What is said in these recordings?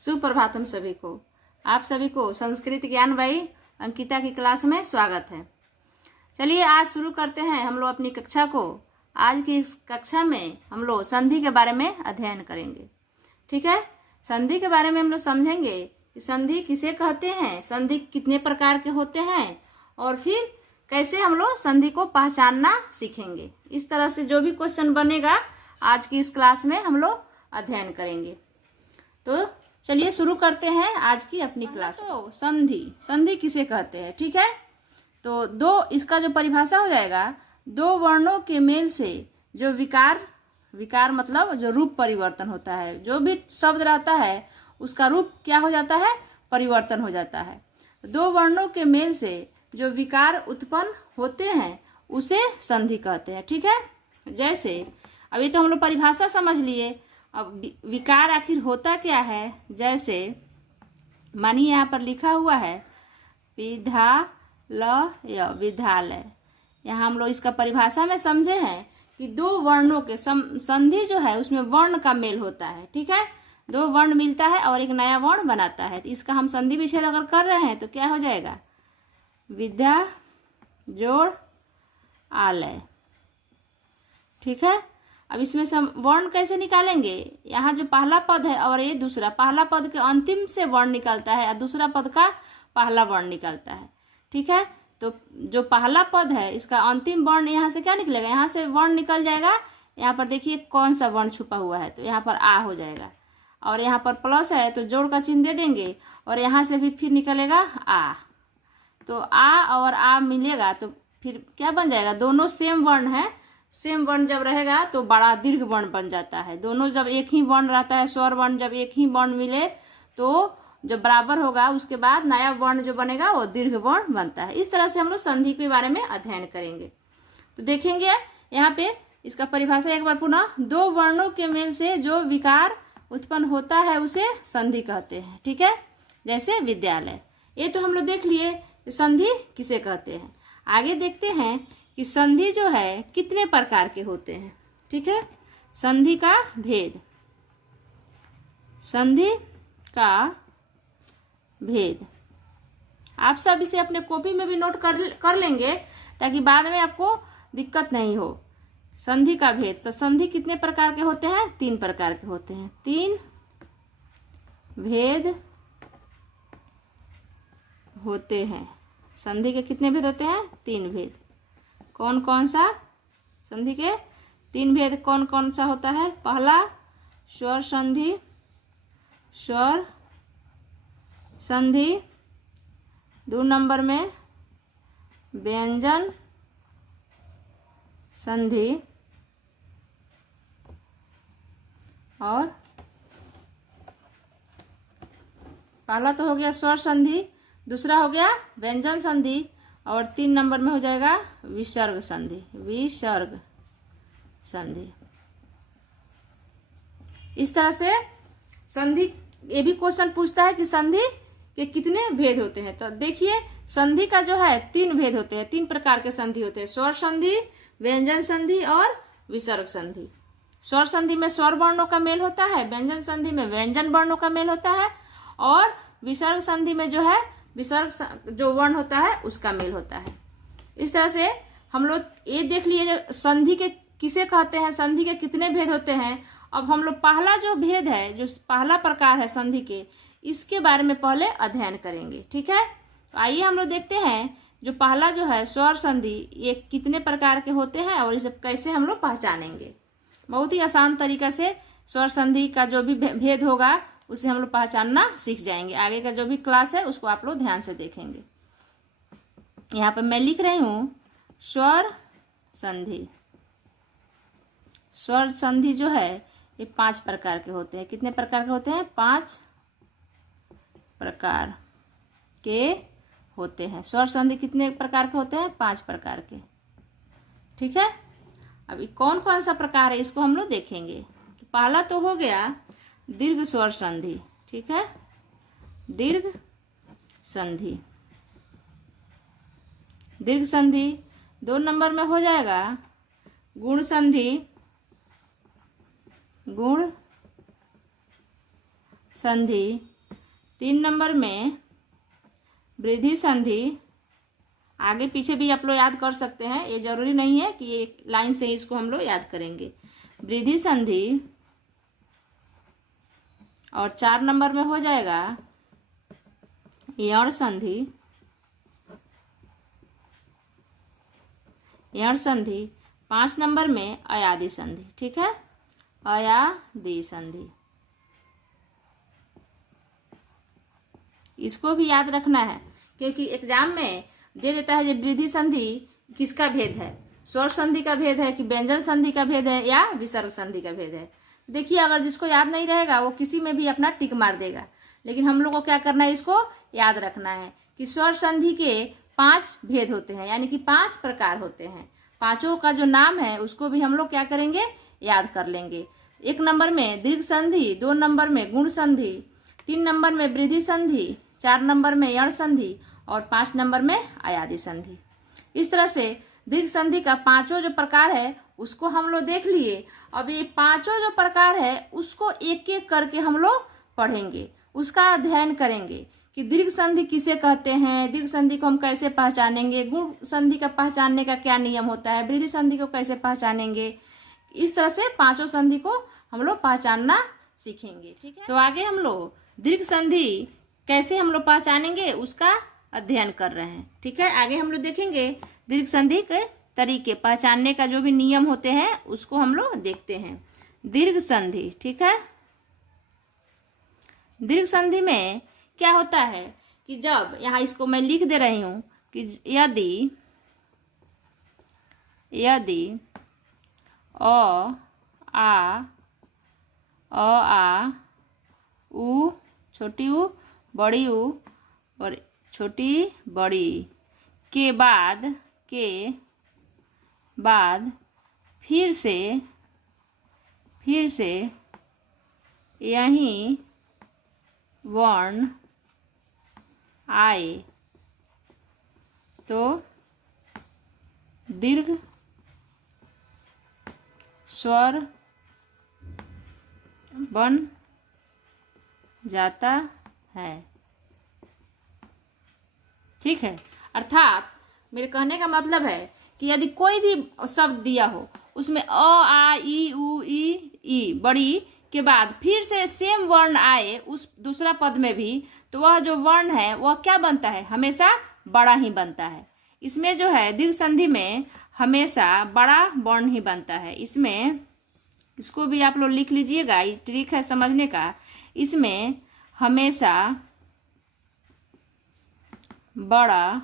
सुप्रभातम सभी को। आप सभी को संस्कृत ज्ञान बाई अंकिता की क्लास में स्वागत है। चलिए आज शुरू करते हैं हम लोग अपनी कक्षा को। आज की इस कक्षा में हम लोग संधि के बारे में अध्ययन करेंगे। ठीक है, संधि के बारे में हम लोग समझेंगे कि संधि किसे कहते हैं, संधि कितने प्रकार के होते हैं और फिर कैसे हम लोग संधि को पहचानना सीखेंगे। इस तरह से जो भी क्वेश्चन बनेगा आज की इस क्लास में हम लोग अध्ययन करेंगे। तो चलिए शुरू करते हैं आज की अपनी क्लास। तो संधि किसे कहते हैं, ठीक है। तो दो, इसका जो परिभाषा हो जाएगा, दो वर्णों के मेल से जो विकार मतलब जो रूप परिवर्तन होता है, जो भी शब्द रहता है उसका रूप क्या हो जाता है, परिवर्तन हो जाता है। दो वर्णों के मेल से जो विकार उत्पन्न होते हैं उसे संधि कहते हैं, ठीक है। जैसे अभी तो हम लोग परिभाषा समझ लिए, अब विकार आखिर होता क्या है। जैसे मानिए यहाँ पर लिखा हुआ है विद्यालय। यहाँ हम लोग इसका परिभाषा में समझे हैं कि दो वर्णों के संधि जो है उसमें वर्ण का मेल होता है, ठीक है। दो वर्ण मिलता है और एक नया वर्ण बनाता है, तो इसका हम संधि विच्छेद अगर कर रहे हैं तो क्या हो जाएगा, विद्या जोड़ आलय, ठीक है। अब इसमें से हम वर्ण कैसे निकालेंगे, यहाँ जो पहला पद है और ये दूसरा, पहला पद के अंतिम से वर्ण निकलता है और दूसरा पद का पहला वर्ण निकलता है, ठीक है। तो जो पहला पद है इसका अंतिम वर्ण यहाँ से क्या निकलेगा, यहाँ से वर्ण निकल जाएगा। यहाँ पर देखिए कौन सा वर्ण छुपा हुआ है, तो यहाँ पर आ हो जाएगा और यहाँ पर प्लस है तो जोड़ का चिन्ह दे देंगे और यहाँ से भी फिर निकलेगा आ। तो आ और आ मिलेगा तो फिर क्या बन जाएगा, दोनों सेम वर्ण है। सेम वर्ण जब रहेगा तो बड़ा दीर्घ वर्ण बन जाता है। दोनों जब एक ही वर्ण रहता है, स्वर वर्ण जब एक ही वर्ण मिले तो जब बराबर होगा उसके बाद नया वर्ण जो बनेगा वो दीर्घ वर्ण बनता है। इस तरह से हम लोग संधि के बारे में अध्ययन करेंगे। तो देखेंगे यहाँ पे इसका परिभाषा एक बार पुनः, दो वर्णों के मेल से जो विकार उत्पन्न होता है उसे संधि कहते हैं, ठीक है। जैसे विद्यालय, ये तो हम लोग देख लिए संधि किसे कहते हैं। आगे देखते हैं कि संधि जो है कितने प्रकार के होते हैं, ठीक है। संधि का भेद, संधि का भेद आप सब इसे अपने कॉपी में भी नोट कर लेंगे ताकि बाद में आपको दिक्कत नहीं हो। संधि का भेद, तो संधि कितने प्रकार के होते हैं, तीन प्रकार के होते हैं। तीन भेद होते हैं। संधि के कितने भेद होते हैं, तीन भेद। कौन कौन सा, संधि के तीन भेद कौन कौन सा होता है। पहला स्वर संधि, स्वर संधि। दो नंबर में व्यंजन संधि और पहला तो हो गया स्वर संधि, दूसरा हो गया व्यंजन संधि और तीन नंबर में हो जाएगा विसर्ग संधि। विसर्ग संधि। इस तरह से संधि, ये भी क्वेश्चन पूछता है कि संधि के कितने भेद होते हैं। तो देखिए संधि का जो है तीन भेद होते हैं, तीन प्रकार के संधि होते हैं। स्वर संधि, व्यंजन संधि और विसर्ग संधि। स्वर संधि में स्वर वर्णों का मेल होता है, व्यंजन संधि में व्यंजन वर्णों का मेल होता है और विसर्ग संधि में जो है विसर्ग जो वर्ण होता है उसका मेल होता है। इस तरह से हम लोग ये देख लिए संधि के किसे कहते हैं, संधि के कितने भेद होते हैं। अब हम लोग पहला जो भेद है, जो पहला प्रकार है संधि के, इसके बारे में पहले अध्ययन करेंगे, ठीक है। तो आइए हम लोग देखते हैं जो पहला जो है स्वर संधि, ये कितने प्रकार के होते हैं और इसे कैसे हम लोग पहचानेंगे। बहुत ही आसान तरीका से स्वर संधि का जो भी भेद होगा उसे हम लोग पहचानना सीख जाएंगे। आगे का जो भी क्लास है उसको आप लोग ध्यान से देखेंगे। यहाँ पर मैं लिख रही हूँ स्वर संधि। स्वर संधि जो है ये 5 प्रकार के होते हैं। कितने प्रकार के होते हैं, 5 प्रकार के होते हैं। स्वर संधि कितने प्रकार के होते हैं, 5 प्रकार के, ठीक है। अभी कौन कौन सा प्रकार है इसको हम लोग देखेंगे। तो पहला तो हो गया दीर्घ स्वर संधि, ठीक है। दीर्घ संधि, दीर्घ संधि। 2 नंबर में हो जाएगा गुण संधि, गुण संधि। 3 नंबर में वृद्धि संधि, आगे पीछे भी आप लोग याद कर सकते हैं, ये जरूरी नहीं है कि ये लाइन से इसको हम लोग याद करेंगे। वृद्धि संधि, और 4 नंबर में हो जाएगा यण संधि। यण संधि 5 नंबर में अयादि संधि। ठीक है, अयादि संधि, इसको भी याद रखना है क्योंकि एग्जाम में दे देता है कि वृद्धि संधि किसका भेद है, स्वर संधि का भेद है कि व्यंजन संधि का भेद है या विसर्ग संधि का भेद है। देखिए, अगर जिसको याद नहीं रहेगा वो किसी में भी अपना टिक मार देगा, लेकिन हम लोग को क्या करना है, इसको याद रखना है कि स्वर संधि के 5 भेद होते हैं, यानी कि 5 प्रकार होते हैं। पांचों का जो नाम है उसको भी हम लोग क्या करेंगे, याद कर लेंगे। 1 नंबर में दीर्घ संधि, 2 नंबर में गुण संधि, 3 नंबर में वृद्धि संधि, 4 नंबर में यण संधि और 5 नंबर में अयादि संधि। इस तरह से दीर्घ संधि का 5 जो प्रकार है उसको हम लोग देख लिए। अब ये 5 जो प्रकार है उसको एक एक करके हम लोग पढ़ेंगे, उसका अध्ययन करेंगे कि दीर्घ संधि किसे कहते हैं, दीर्घ संधि को हम कैसे पहचानेंगे, गुण संधि का पहचानने का क्या नियम होता है, वृद्धि संधि को कैसे पहचानेंगे। इस तरह से 5 संधि को हम लोग पहचानना सीखेंगे। ठीक है, तो आगे हम लोग दीर्घ संधि कैसे हम लोग पहचानेंगे उसका अध्ययन कर रहे हैं। ठीक है, आगे हम लोग देखेंगे दीर्घ संधि के तरीके, पहचानने का जो भी नियम होते हैं उसको हम लोग देखते हैं। दीर्घ संधि, ठीक है, दीर्घ संधि में क्या होता है कि जब, यहाँ इसको मैं लिख दे रही हूं कि यदि अ आ उ, छोटी उ बड़ी उ और छोटी बड़ी के बाद फिर से यही वर्ण आए तो दीर्घ स्वर बन जाता है। ठीक है, अर्थात मेरे कहने का मतलब है कि यदि कोई भी शब्द दिया हो उसमें अ आ ई उ ई बड़ी के बाद फिर से सेम वर्ण आए उस दूसरा पद में भी, तो वह जो वर्ण है वह क्या बनता है, हमेशा बड़ा ही बनता है। इसमें जो है दीर्घ संधि में हमेशा बड़ा वर्ण ही बनता है। इसमें, इसको भी आप लोग लिख लीजिएगा, ये ट्रिक है समझने का। इसमें हमेशा बड़ा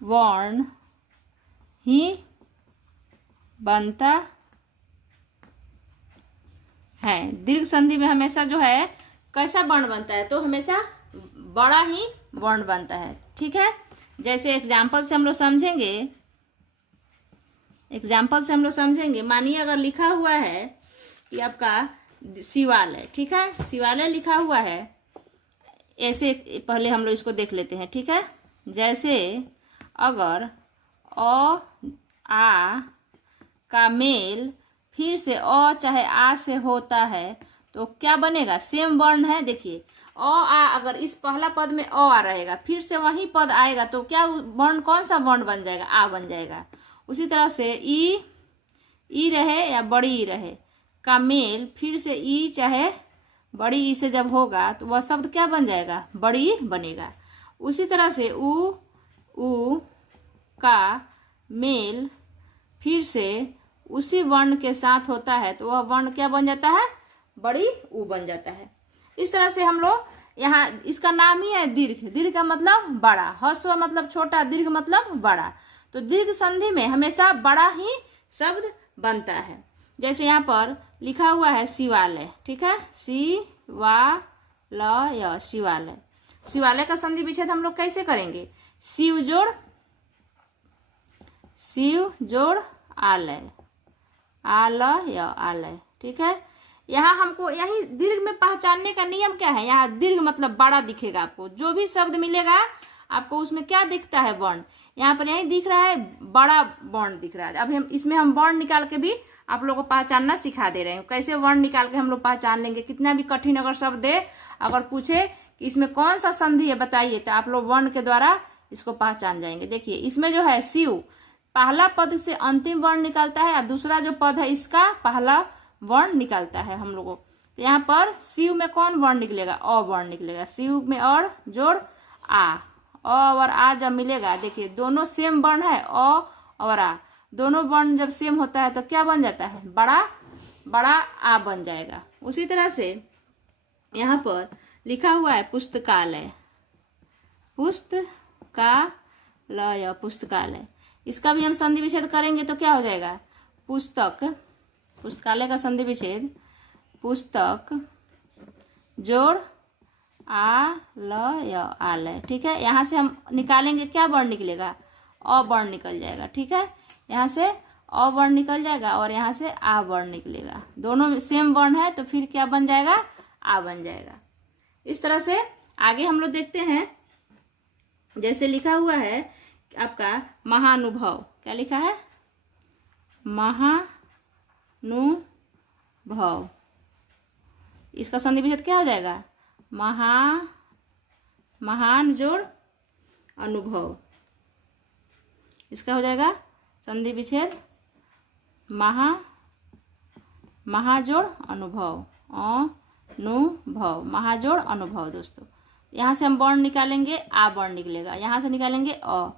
वर्ण ही बनता है। दीर्घ संधि में हमेशा जो है कैसा वर्ण बनता है, तो हमेशा बड़ा ही वर्ण बनता है। ठीक है, जैसे एग्जाम्पल से हम लोग समझेंगे। मानिए अगर लिखा हुआ है कि आपका शिवालय, ठीक है, शिवालय लिखा हुआ है, ऐसे पहले हम लोग इसको देख लेते हैं। ठीक है, जैसे अगर अ आ का मेल फिर से अ चाहे आ से होता है तो क्या बनेगा, सेम वर्ण है। देखिए, अ आ अगर इस पहला पद में अ आ रहेगा, फिर से वही पद आएगा तो क्या वर्ण, कौन सा वर्ण बन जाएगा, आ बन जाएगा। उसी तरह से ई रहे या बड़ी ई रहे का मेल फिर से ई चाहे बड़ी ई से जब होगा तो वह शब्द क्या बन जाएगा, बड़ी बनेगा। उसी तरह से उ का मेल फिर से उसी वर्ण के साथ होता है तो वह वर्ण क्या बन जाता है, बड़ी उ बन जाता है। इस तरह से हम लोग यहाँ, इसका नाम ही है दीर्घ। दीर्घ का मतलब बड़ा, ह्रस्व मतलब छोटा, दीर्घ मतलब बड़ा। तो दीर्घ संधि में हमेशा बड़ा ही शब्द बनता है। जैसे यहाँ पर लिखा हुआ है शिवालय, ठीक है, शिवालय, शिवालय। शिवालय का संधि विच्छेद हम लोग कैसे करेंगे, शिव जोड़ आलय, आलय, आलय। ठीक है, यहाँ हमको यही दीर्घ में पहचानने का नियम क्या है, यहाँ दीर्घ मतलब बड़ा दिखेगा आपको। जो भी शब्द मिलेगा आपको उसमें क्या दिखता है, वर्ण। यहाँ पर यही दिख रहा है, बड़ा वर्ण दिख रहा है। अब हम इसमें हम वर्ण निकाल के भी आप लोगों को पहचानना सिखा दे रहे हैं। कैसे वर्ण निकाल के हम लोग पहचान लेंगे। कितना भी कठिन अगर शब्द दे, अगर पूछे कि इसमें कौन सा संधि है बताइए, तो आप लोग वर्ण के द्वारा इसको पहचान जाएंगे। देखिए इसमें जो है शिव, पहला पद से अंतिम वर्ण निकलता है और दूसरा जो पद है इसका पहला वर्ण निकलता है हम लोगों। तो यहाँ पर शिव में कौन वर्ण निकलेगा? अ वर्ण निकलेगा। शिव में और जोड़ आ, अ और आ जब मिलेगा, देखिए दोनों सेम वर्ण है, अ और आ दोनों वर्ण जब सेम होता है तो क्या बन जाता है? बड़ा बड़ा आ बन जाएगा। उसी तरह से यहाँ पर लिखा हुआ है पुस्तकालय, पुस्तकालय, पुस्तकालय। इसका भी हम संधि विच्छेद करेंगे तो क्या हो जाएगा? पुस्तक, पुस्तकालय का संधि विच्छेद पुस्तक जोड़ आलय, आलय। ठीक है, यहाँ से हम निकालेंगे, क्या वर्ण निकलेगा? अ वर्ण निकल जाएगा। ठीक है, यहाँ से अ वर्ण निकल जाएगा और यहाँ से आ वर्ण निकलेगा। दोनों सेम वर्ण है तो फिर क्या बन जाएगा? आ बन जाएगा। इस तरह से आगे हम लोग देखते हैं। जैसे लिखा हुआ है आपका महानुभव, क्या लिखा है? महानुभव। इसका संधि विच्छेद क्या हो जाएगा? महान जोड़ अनुभव। इसका हो जाएगा संधि विच्छेद महाजोड़ अनुभव, अनुभव, महाजोड़ अनुभव। दोस्तों यहाँ से हम वर्ण निकालेंगे, आ वर्ण निकलेगा। यहाँ से निकालेंगे अ।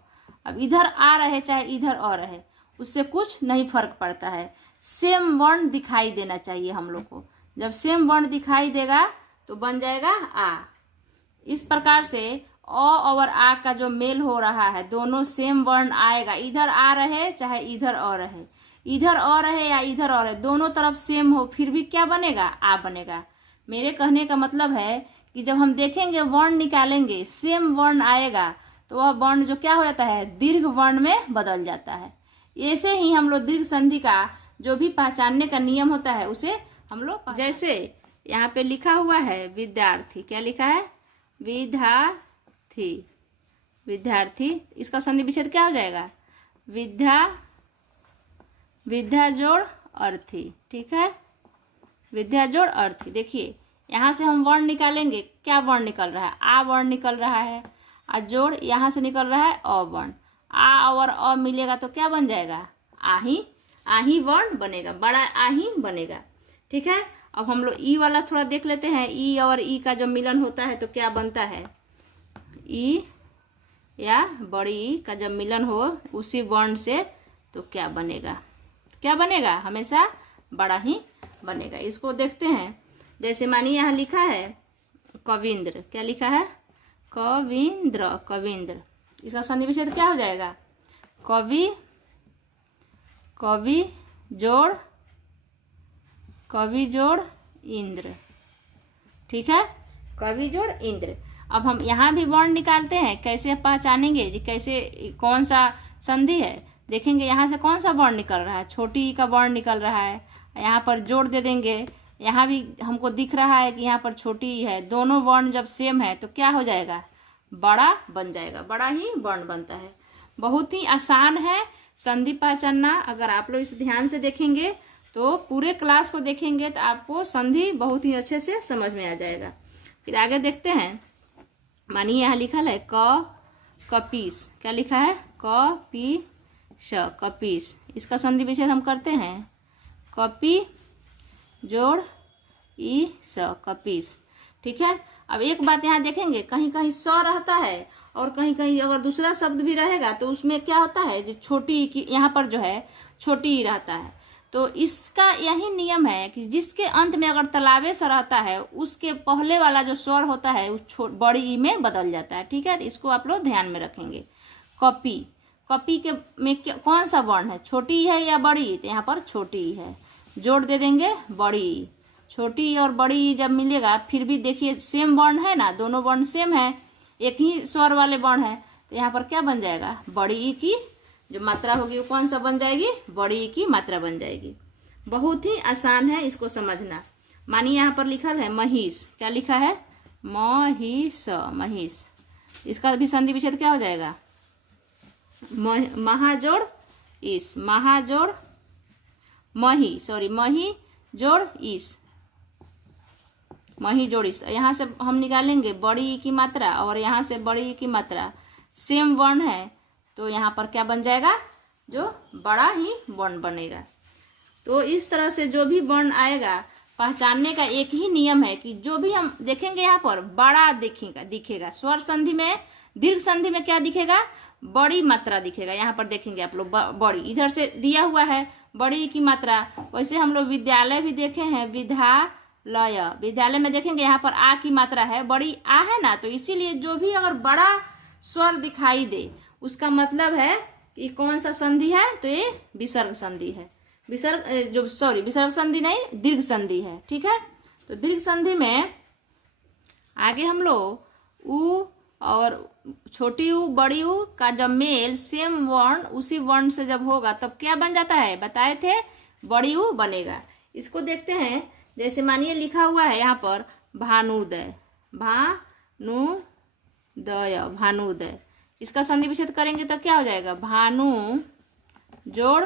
अब इधर आ रहे चाहे इधर अ रहे, उससे कुछ नहीं फर्क पड़ता है। सेम वर्ण दिखाई देना चाहिए हम लोग को। जब सेम वर्ण दिखाई देगा तो बन जाएगा आ। इस प्रकार से अ और आ का जो मेल हो रहा है, दोनों सेम वर्ण आएगा। इधर आ रहे चाहे इधर अ रहे, इधर अ रहे या इधर अ रहे, दोनों तरफ सेम हो, फिर भी क्या बनेगा? आ बनेगा। मेरे कहने का मतलब है कि जब हम देखेंगे वर्ण निकालेंगे, सेम वर्ण आएगा तो वह वर्ण जो क्या हो जाता है? दीर्घ वर्ण में बदल जाता है। ऐसे ही हम लोग दीर्घ संधि का जो भी पहचानने का नियम होता है उसे हम लोग, जैसे यहाँ पे लिखा हुआ है विद्यार्थी, क्या लिखा है? विद्यार्थी, विद्यार्थी। इसका संधि विच्छेद क्या हो जाएगा? विद्या जोड़ अर्थी। ठीक है, विद्या जोड़ अर्थी। देखिए यहाँ से हम वर्ण निकालेंगे, क्या वर्ण निकल रहा है? आ वर्ण निकल रहा है। आ जोड़ यहाँ से निकल रहा है अ वर्ण। आ और अ मिलेगा तो क्या बन जाएगा? आही वर्ण बनेगा, बड़ा आही बनेगा। ठीक है, अब हम लोग ई वाला थोड़ा देख लेते हैं। ई और ई का जो मिलन होता है तो क्या बनता है? ई या बड़ी ई का जब मिलन हो उसी वर्ण से तो क्या बनेगा? क्या बनेगा? हमेशा बड़ा ही बनेगा। इसको देखते हैं। जैसे मानिए यहाँ लिखा है कविंद्र, क्या लिखा है? कविंद्र, कविंद्र। इसका संधि विच्छेद क्या हो जाएगा? कवि जोड़ इंद्र। ठीक है, कवि जोड़ इंद्र। अब हम यहाँ भी वर्ण निकालते हैं। कैसे पहचानेंगे जी? कैसे, कौन सा संधि है? देखेंगे यहाँ से कौन सा वर्ण निकल रहा है? छोटी का वर्ण निकल रहा है। यहाँ पर जोड़ दे देंगे। यहाँ भी हमको दिख रहा है कि यहाँ पर छोटी है। दोनों वर्ण जब सेम है तो क्या हो जाएगा? बड़ा बन जाएगा। बड़ा ही वर्ण बनता है। बहुत ही आसान है संधि पहचानना। अगर आप लोग इसे ध्यान से देखेंगे तो पूरे क्लास को देखेंगे तो आपको संधि बहुत ही अच्छे से समझ में आ जाएगा। फिर आगे देखते हैं। मानिए यहाँ लिखा है कपीस, क्या लिखा है? कपीस, कपीस। इसका संधि विच्छेद हम करते हैं। कपी जोड़ ई स, कपीस। ठीक है, अब एक बात यहाँ देखेंगे, कहीं कहीं स रहता है और कहीं कहीं अगर दूसरा शब्द भी रहेगा तो उसमें क्या होता है? जो छोटी की यहाँ पर जो है छोटी ही रहता है। तो इसका यही नियम है कि जिसके अंत में अगर तलावे सा रहता है उसके पहले वाला जो स्वर होता है उस बड़ी ई में बदल जाता है। ठीक है, तो इसको आप लोग ध्यान में रखेंगे। कपी, कपी के में कौन सा वर्ण है? छोटी है या बड़ी? तो यहाँ पर छोटी है। जोड़ दे देंगे बड़ी। छोटी और बड़ी जब मिलेगा फिर भी देखिए सेम वर्ण है ना, दोनों वर्ण सेम है, एक ही स्वर वाले वर्ण है। तो यहाँ पर क्या बन जाएगा? बड़ी ई की जो मात्रा होगी वो कौन सा बन जाएगी? बड़ी ई की मात्रा बन जाएगी। बहुत ही आसान है इसको समझना। मानिए यहाँ पर लिखा है महिष, क्या लिखा है? महिष, महिष। इसका भी संधि विच्छेद क्या हो जाएगा? महा जोड़ इस, महा जोड़ मही, सॉरी मही जोड़ इस, मही जोड़ इस। यहाँ से हम निकालेंगे बड़ी ई की मात्रा और यहाँ से बड़ी ई की मात्रा सेम वर्ण है, तो यहाँ पर क्या बन जाएगा, जो बड़ा ही वर्ण बनेगा। तो इस तरह से जो भी वर्ण आएगा पहचानने का एक ही नियम है कि जो भी हम देखेंगे यहाँ पर बड़ा दिखेगा। स्वर संधि में, दीर्घ संधि में क्या दिखेगा, बड़ी मात्रा दिखेगा। यहाँ पर देखेंगे आप लोग बड़ी, इधर से दिया हुआ है बड़ी की मात्रा। वैसे हम लोग विद्यालय भी देखे हैं, विद्यालय, विद्यालय में देखेंगे यहाँ पर आ की मात्रा है, बड़ी आ है ना, तो इसीलिए जो भी अगर बड़ा स्वर दिखाई दे उसका मतलब है कि कौन सा संधि है, तो ये विसर्ग संधि है। विसर्ग संधि नहीं, दीर्घ संधि है। ठीक है, तो दीर्घ संधि में आगे हम लोग उ और छोटी उ बड़ी उ का जब मेल सेम वर्ण उसी वर्ण से जब होगा तब क्या बन जाता है, बताए थे, बड़ी उ बनेगा। इसको देखते हैं, जैसे मानिए लिखा हुआ है यहाँ पर भानुदय, भानुदय, इसका संधि विच्छेद करेंगे तो क्या हो जाएगा, भानु जोड़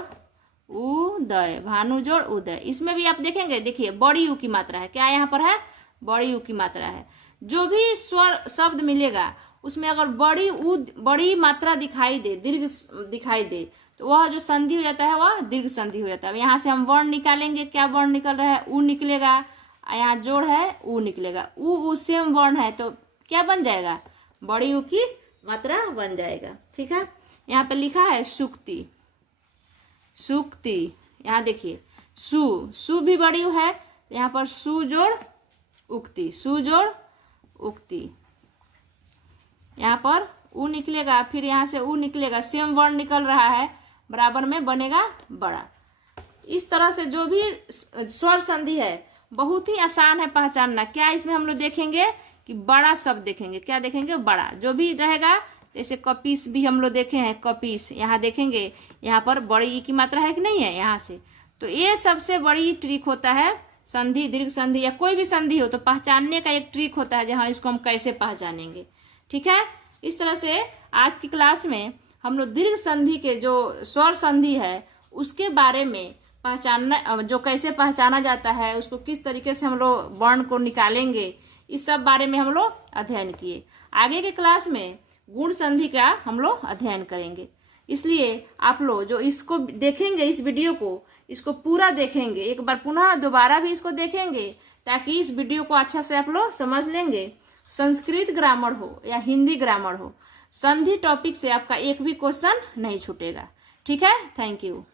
उदय, भानु जोड़ उदय। इसमें भी आप देखेंगे, देखिए बड़ी उ की मात्रा है, क्या यहाँ पर है, बड़ी उ की मात्रा है। जो भी स्वर शब्द मिलेगा उसमें अगर बड़ी मात्रा दिखाई दे, दीर्घ दिखाई दे, तो वह जो संधि हो जाता है वह दीर्घ संधि हो जाता है। यहाँ से हम वर्ण निकालेंगे, क्या वर्ण निकल रहा है, उ निकलेगा, यहाँ जोड़ है उ निकलेगा, उ सेम वर्ण है तो क्या बन जाएगा, बड़ी उ की मात्रा बन जाएगा। ठीक है, यहाँ पे लिखा है सुक्ति, सुक्ति, यहाँ देखिए सु भी बड़ी उ है, यहाँ पर सु जोड़ उक्ति, सु जोड़ उक्ति, यहाँ पर उ निकलेगा, फिर यहाँ से उ निकलेगा, सेम वर्ण निकल रहा है, बराबर में बनेगा बड़ा। इस तरह से जो भी स्वर संधि है बहुत ही आसान है पहचानना। क्या इसमें हम लोग देखेंगे कि बड़ा शब्द देखेंगे, क्या देखेंगे, बड़ा जो भी रहेगा। जैसे कपीस भी हम लोग देखे हैं, कपीस, यहाँ देखेंगे यहाँ पर बड़ी ई की मात्रा है कि नहीं है, यहाँ से। तो ये सबसे बड़ी ट्रिक होता है संधि, दीर्घ संधि या कोई भी संधि हो तो पहचानने का एक ट्रिक होता है, जहाँ इसको हम कैसे पहचानेंगे। ठीक है, इस तरह से आज की क्लास में हम लोग दीर्घ संधि के जो स्वर संधि है उसके बारे में पहचानना, जो कैसे पहचाना जाता है, उसको किस तरीके से हम लोग वर्ण को निकालेंगे, इस सब बारे में हम लोग अध्ययन किए। आगे के क्लास में गुण संधि का हम लोग अध्ययन करेंगे। इसलिए आप लोग जो इसको देखेंगे, इस वीडियो को, इसको पूरा देखेंगे, एक बार पुनः दोबारा भी इसको देखेंगे ताकि इस वीडियो को अच्छा से आप लोग समझ लेंगे। संस्कृत ग्रामर हो या हिंदी ग्रामर हो, संधि टॉपिक से आपका एक भी क्वेश्चन नहीं छूटेगा। ठीक है, थैंक यू।